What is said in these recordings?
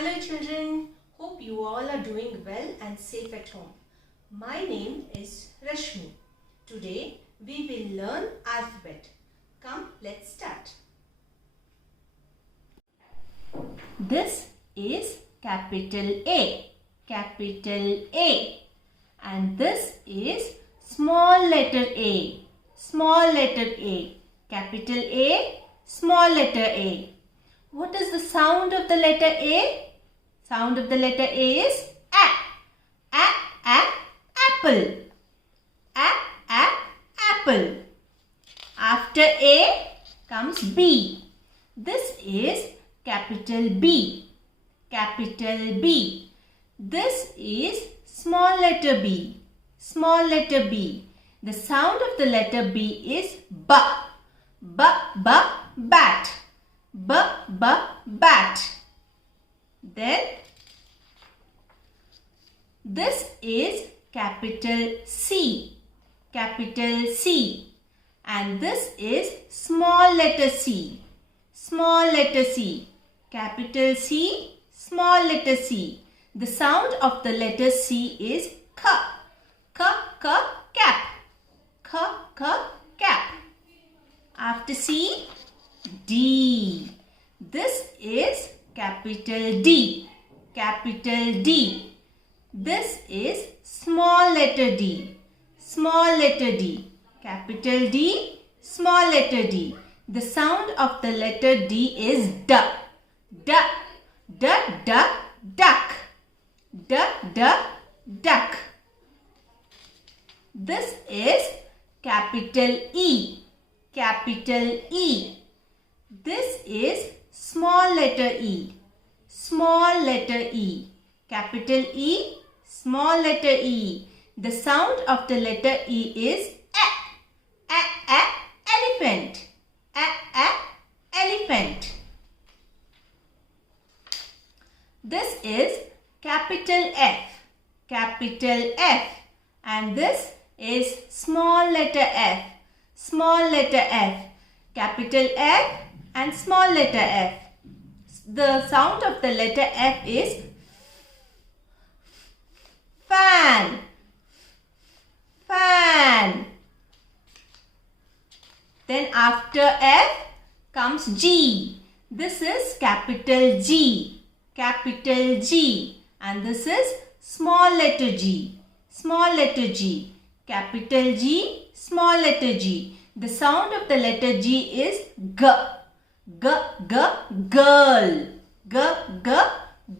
Hello children, hope you all are doing well and safe at home. My name is Rashmi. Today we will learn alphabet. Come, let's start. This is capital A, and this is small letter A, capital A, small letter A. What is the sound of the letter A? Sound of the letter A is A, apple. Apple. After A comes B. This is capital B. This is small letter B. The sound of the letter B is B. Bat. Bat. Then this is capital C, and this is small letter C, capital C, small letter C. The sound of the letter C is cap. After C, D. This is capital D. This is small letter D. Capital D, small letter D. The sound of the letter D is D. Duck. This is capital E. This is small letter E. Capital E, small letter E. The sound of the letter E is elephant. Elephant. This is capital F. And this is small letter F. Capital F and small letter F. The sound of the letter F is fan. Then after F comes G. This is capital G. And this is small letter G. Capital G, small letter G. The sound of the letter G is G.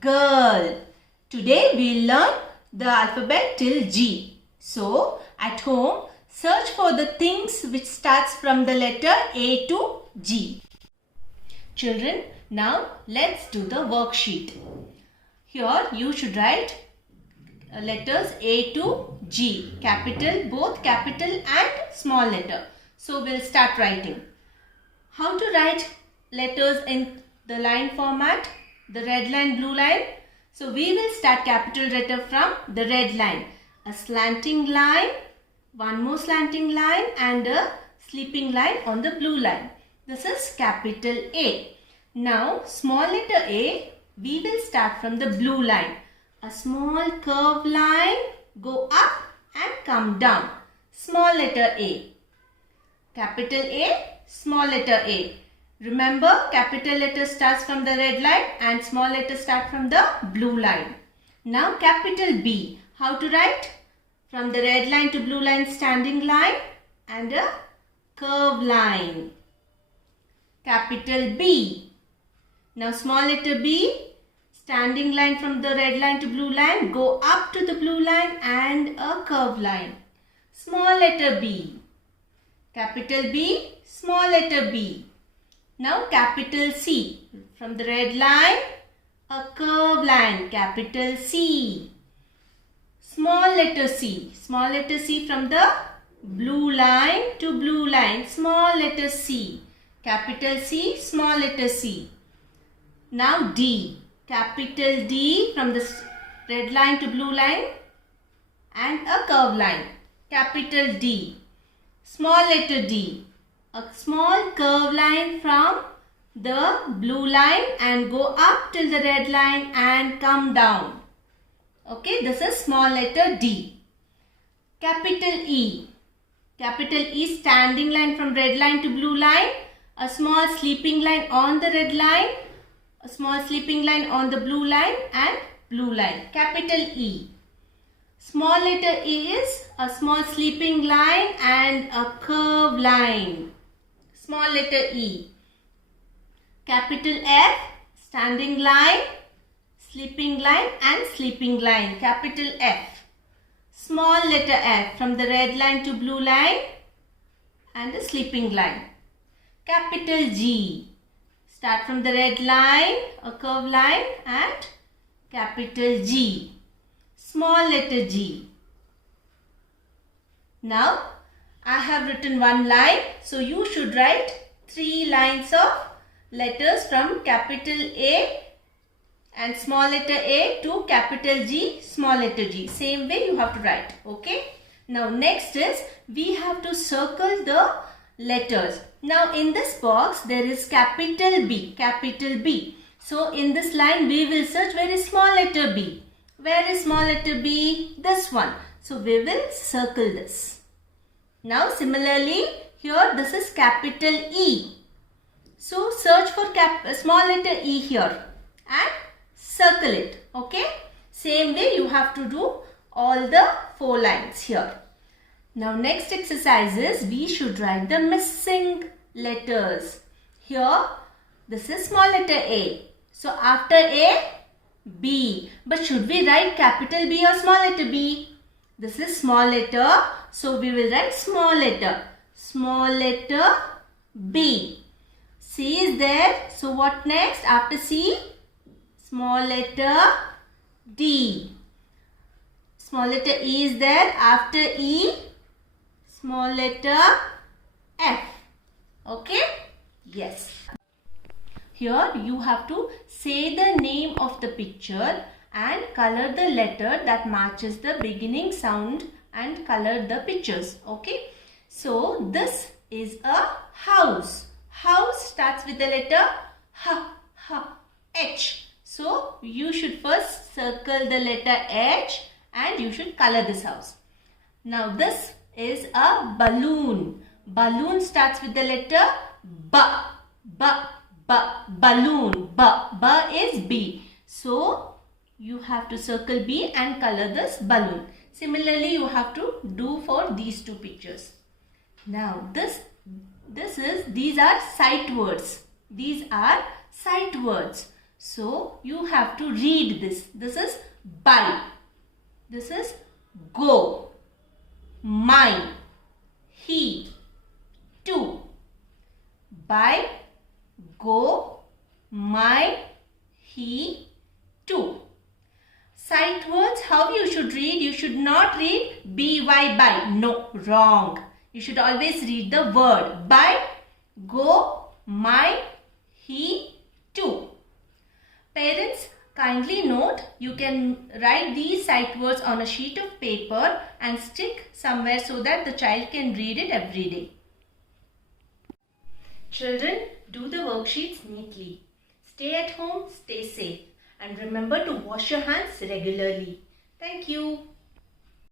Girl. Today we learn the alphabet till G. So, at home, search for the things which starts from the letter A to G. Children, now let's do the worksheet. Here you should write letters A to G, both capital and small letter. So we'll start writing. How to write letters in the line format, the red line, blue line? So we will start capital letter from the red line. A slanting line, one more slanting line and a sleeping line on the blue line. This is capital A. Now small letter A, we will start from the blue line. A small curved line, go up and come down. Small letter A. Capital A, small letter A. Remember, capital letter starts from the red line and small letter start from the blue line. Now capital B. How to write? From the red line to blue line, standing line and a curved line. Capital B. Now small letter B. Standing line from the red line to blue line, go up to the blue line and a curved line. Small letter B. Capital B, small letter B. Now capital C. From the red line, a curved line, capital C. Small letter C. Small letter C from the blue line to blue line, small letter C. Capital C, small letter C. Now D. Capital D from the red line to blue line and a curved line. Capital D. Small letter D. A small curved line from the blue line and go up till the red line and come down. Okay, this is small letter D. Capital E. Capital E, standing line from red line to blue line. A small sleeping line on the red line. A small sleeping line on the blue line and blue line. Capital E. Small letter E is a small sleeping line and a curved line. Small letter E. Capital F, standing line, sleeping line and sleeping line. Capital F. Small letter F, from the red line to blue line and the sleeping line. Capital G. Start from the red line, a curved line and capital G. Small letter G. Now, I have written one line. So, you should write 3 lines of letters from capital A and small letter A to capital G, small letter G. Same way you have to write. Okay. Now, next is we have to circle the letters. Now, in this box, there is capital B, capital B. So, in this line, we will search where is small letter B. Where is small letter B? This one. So, we will circle this. Now, similarly, here this is capital E. So, search for small letter E here and circle it. Okay. Same way you have to do all the 4 lines here. Now, next exercise is we should write the missing letters. Here, this is small letter A. So, after A, B. But should we write capital B or small letter B? This is small letter. So, we will write small letter. Small letter B. C is there. So, what next? After C, small letter D. Small letter E is there. After E, small letter F. Okay? Yes. Here you have to say the name of the picture and color the letter that matches the beginning sound and color the pictures. Okay? So, this is a house. House starts with the letter H. So, you should first circle the letter H and you should color this house. Now, this is a balloon. Balloon starts with the letter B. Balloon. B is B. So, you have to circle B and color this balloon. Similarly, you have to do for these 2 pictures. Now, these are sight words. These are sight words. So, you have to read this. This is buy. This is go. Mine. He. To. Buy. Go. Mine. He. To. Sight words, how you should read? You should not read by, buy. No, wrong. You should always read the word. Buy, go, mine, he, to. Parents, kindly note, you can write these sight words on a sheet of paper and stick somewhere so that the child can read it every day. Children, do the worksheets neatly. Stay at home, stay safe, and remember to wash your hands regularly. Thank you.